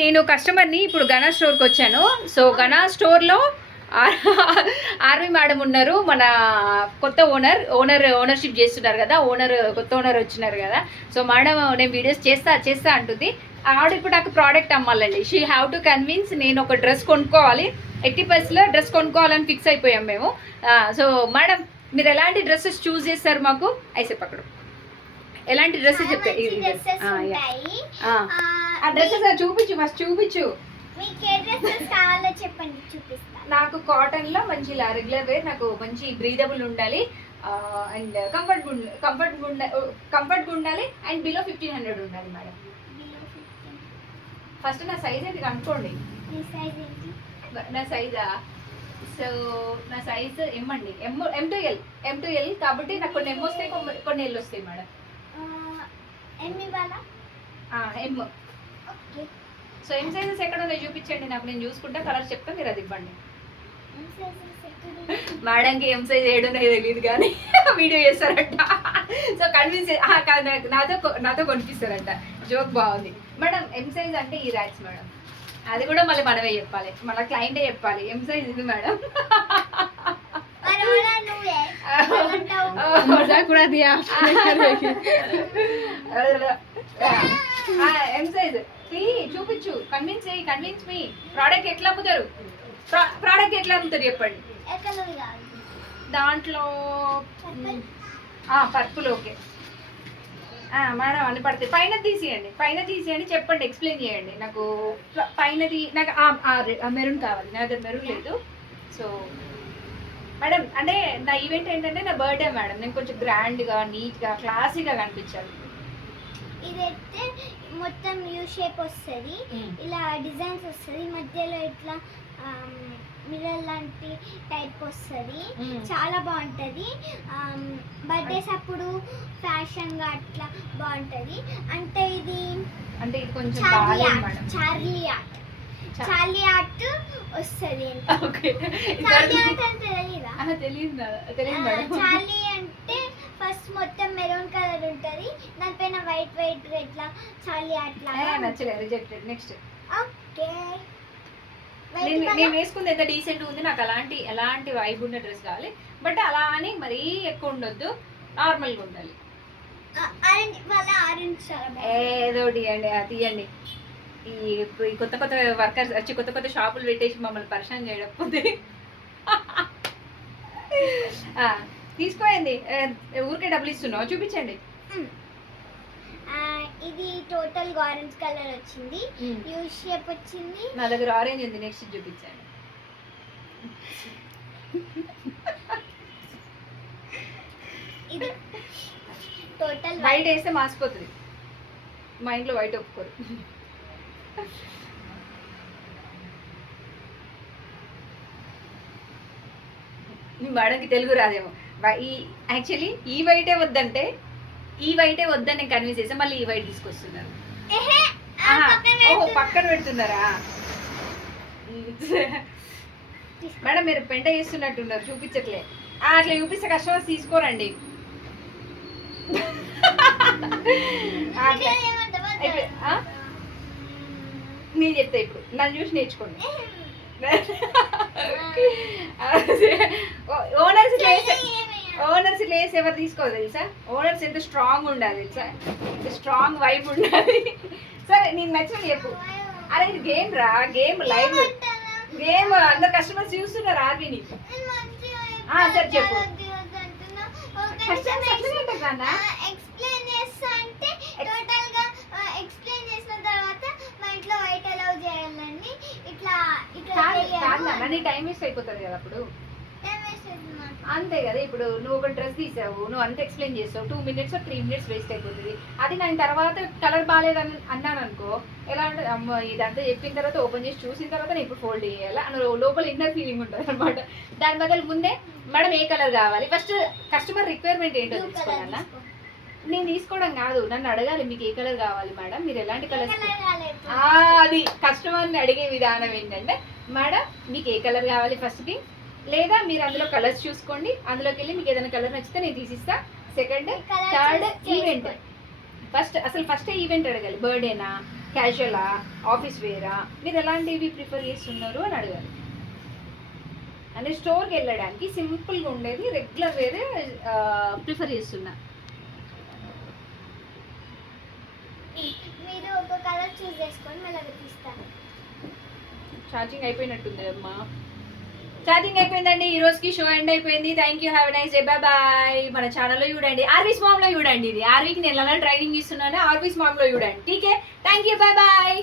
నేను కస్టమర్ని ఇప్పుడు గణా స్టోర్కి వచ్చాను. సో గణా స్టోర్లో ఆర్వి మేడం ఉన్నారు, మన కొత్త ఓనర్షిప్ చేస్తున్నారు కదా, కొత్త ఓనర్ వచ్చినారు కదా. సో మేడం నేను వీడియోస్ చేస్తా అంటుంది. ఆవిడ ఇప్పుడు నాకు ప్రోడక్ట్ అమ్మాలండి. She have to convince. నేను ఒక డ్రెస్ కొనుక్కోవాలి, 80% డ్రెస్ కొనుక్కోవాలని ఫిక్స్ అయిపోయాం మేము. సో మేడం మీరు ఎలాంటి డ్రెస్సెస్ చూస్ చేస్తారు మాకు? అయితే పక్కడు ఎలాంటి డ్రెస్సెస్ చెప్తారు? ఆ డ్రెస్సెస్ చూపించు, ఫస్ట్ చూపించు. నాకు కాటన్లో మంచి రెగ్యులర్ వేర్, నాకు మంచి బ్రీదబుల్ ఉండాలి అండ్ కంఫర్ట్గా ఉండాలి అండ్ బిలో 1500 ఉండాలి మేడం. ఫస్ట్ నా సైజ్ ఏంటి కనుక్కోండి. నా సైజా? సో నా సైజ్ ఎమ్ అండి, ఎమ్ టు ఎల్ కాబట్టి నాకు కొన్ని ఎమ్ వస్తాయి, కొన్ని ఎల్ వస్తాయి మేడం. ఎమ్. సో ఎమ్ సైజెస్ ఎక్కడ ఉన్నాయో చూపించండి నాకు, నేను చూసుకుంటా, కలర్ చెప్తా, మీరు అది ఇవ్వండి. మేడంకి ఎం సైజ్ ఏడున్నాయో తెలియదు కానీ వీడియో చేస్తారంట. సో కన్విన్స్ నాతో కొనిపిస్తారంట. జోక్ బాగుంది మేడం. ఎం సైజ్ అంటే ఈ ర్యాక్స్ మేడం, అది కూడా మళ్ళీ మనమే చెప్పాలి, మన క్లయింటే చెప్పాలి. ఎం సైజ్ ఇది మేడం. ఎం సైజ్ చూపించు, కన్విన్స్ మీ. ప్రోడక్ట్ ఎట్లా అమ్ముతారు చెప్పండి. దాంట్లో పర్పుల్. ఓకే మేడం అన్ని పడతాయి. పైన తీసేయండి, చెప్పండి, ఎక్స్ప్లెయిన్ చేయండి నాకు. పైనది నాకు మెరూన్ కావాలి, నా దగ్గర మెరూన్ లేదు. సో మేడం అంటే నా ఈవెంట్ ఏంటంటే నా బర్త్డే మేడం, నేను కొంచెం గ్రాండ్గా, నీట్గా, క్లాసీగా కనిపించాలి. ఇదైతే మొత్తం యూ షేప్ వస్తుంది, ఇలా డిజైన్స్ వస్తుంది, మధ్యలో ఇట్లా మిర్రర్ లాంటి టైప్ వస్తుంది, చాలా బాగుంటుంది. బర్త్డేస్ అప్పుడు ఫ్యాషన్గా అట్లా బాగుంటుంది. అంటే ఇది కొంచెం చార్లీ ఆర్ట్ వస్తుంది. చార్లీ ఆర్ట్ అంటే చార్లీ అంటే ఫస్ట్ మొత్తం మెరూన్ కలర్ ఉంటుంది, దానిపైన వైట్ ఇట్లా చార్లీ ఆర్ట్ లాగా. నచ్చలేదు, రిజెక్టెడ్. నెక్స్ట్. ఓకే నేను వేసుకుంది ఎంత డీసెంట్ ఉంది, నాకు ఎలాంటి వైబ్ ఉన్న డ్రెస్ కావాలి. బట్ అలా అని మరీ ఎక్కువ ఉండొద్దు, నార్మల్గా ఉండాలి. ఏదో తీయండి. ఈ కొత్త వర్కర్స్ వచ్చి కొత్త షాపులు పెట్టేసి మమ్మల్ని పరిచయం చేయకపోతే తీసుకోండి. ఊరికే డబ్బులు ఇస్తున్నావు, చూపించండి. ఇది టోటల్ ఆరెంజ్ కలర్ వచ్చింది, యూ షేప్ వచ్చింది. నా దగ్గర ఆరెంజ్ ఉంది, నెక్స్ట్ చూపించండి. ఇది టోటల్ వైట్ వేస్తే మాసిపోతుంది, మా ఇంట్లో వైట్ ఒప్పుకోరు. మేడంకి తెలుగు రాదేమో. యాక్చువల్లీ ఈ వైటే వద్దని నేను కన్విన్స్ చేసాను, మళ్ళీ ఈ వైట్ తీసుకొస్తున్నారు. ఓహో పక్కన పెడుతున్నారా మేడం? మీరు పెంట చేస్తున్నట్టున్నారు, చూపించట్లే. అట్లా చూపిస్తే కస్టమర్స్ తీసుకోరండి. నేను చెప్తా ఇప్పుడు, నన్ను చూసి నేర్చుకోండి. ఓనర్స్ లేస్ ఎవరు తీసుకోవాలి తెలుసా? ఓనర్స్ ఎంత స్ట్రాంగ్ ఉండాలి తెలుసా? స్ట్రాంగ్ వైబ్ ఉండాలి. సరే నేను నచ్చిన చెప్పు. అరే ఇది గేమ్ రా, గేమ్ లైవ్ గేమ్, అందరు కస్టమర్స్ చూస్తున్నారు ఆర్వీని. సరే చెప్పు. నీ టైం వేస్ట్ అయిపోతుంది కదా అప్పుడు. అంతే కదా, ఇప్పుడు నువ్వు ఒక డ్రెస్ తీసావు, నువ్వు అంత ఎక్స్ప్లెయిన్ చేస్తావు, 2 minutes 3 minutes వేస్ట్ అయిపోతుంది. అది నేను తర్వాత కలర్ బాగాలేదని అన్నాను అనుకో, ఎలా అంటే అమ్మ ఇదంతా చెప్పిన తర్వాత ఓపెన్ చేసి చూసిన తర్వాత నేను ఇప్పుడు ఫోల్డ్ చేయాలి అని లోపల ఇన్నర్ ఫీలింగ్ ఉంటుంది అనమాట. దాని బదులు ముందే మేడం ఏ కలర్ కావాలి, ఫస్ట్ కస్టమర్ రిక్వైర్మెంట్ ఏంటో తీసుకోవాలన్నా. నేను తీసుకోవడం కాదు, నన్ను అడగాలి మీకు ఏ కలర్ కావాలి మేడం, మీరు ఎలాంటి కలర్స్. అది కస్టమర్ని అడిగే విధానం ఏంటంటే, మేడం మీకు ఏ కలర్ కావాలి ఫస్ట్ థింగ్, లేదా మీరు అందులో కలర్స్ చూసుకోండి, అందులోకి వెళ్ళి మీకు ఏదైనా కలర్ నచ్చితే నేను తీసిస్తా. Second, third event. First event అడగాలి. బర్త్డేనా, క్యాజువలా, ఆఫీస్ వేరా, మీరు ఎలాంటివి ప్రిఫర్ చేస్తున్నారు అని అడగాలి. అంటే స్టోర్కి వెళ్ళడానికి సింపుల్గా ఉండేది రెగ్యులర్ వేరే ప్రిఫర్ చేస్తున్నా. మీరు ఒక కలర్ చూస్ చేసుకొని మళ్ళీ అది తీస్తాను. ఛార్జింగ్ అయిపోయినట్టుంది అమ్మా. ఛార్జింగ్ అయిపోయిందండి. ఈ రోజుకి షో ఎండ్ అయిపోయింది. Thank you, have a nice day, bye bye. మన ఛానల్లో చూడండి, ఆర్వీస్ మామ్లో చూడండి. ఇది ఆర్వీకి నేను ఎలా ట్రైనింగ్ ఇస్తున్నాను, ఆర్వీస్ మామ్లో చూడండి. టీకే, థ్యాంక్ యూ, బై బాయ్.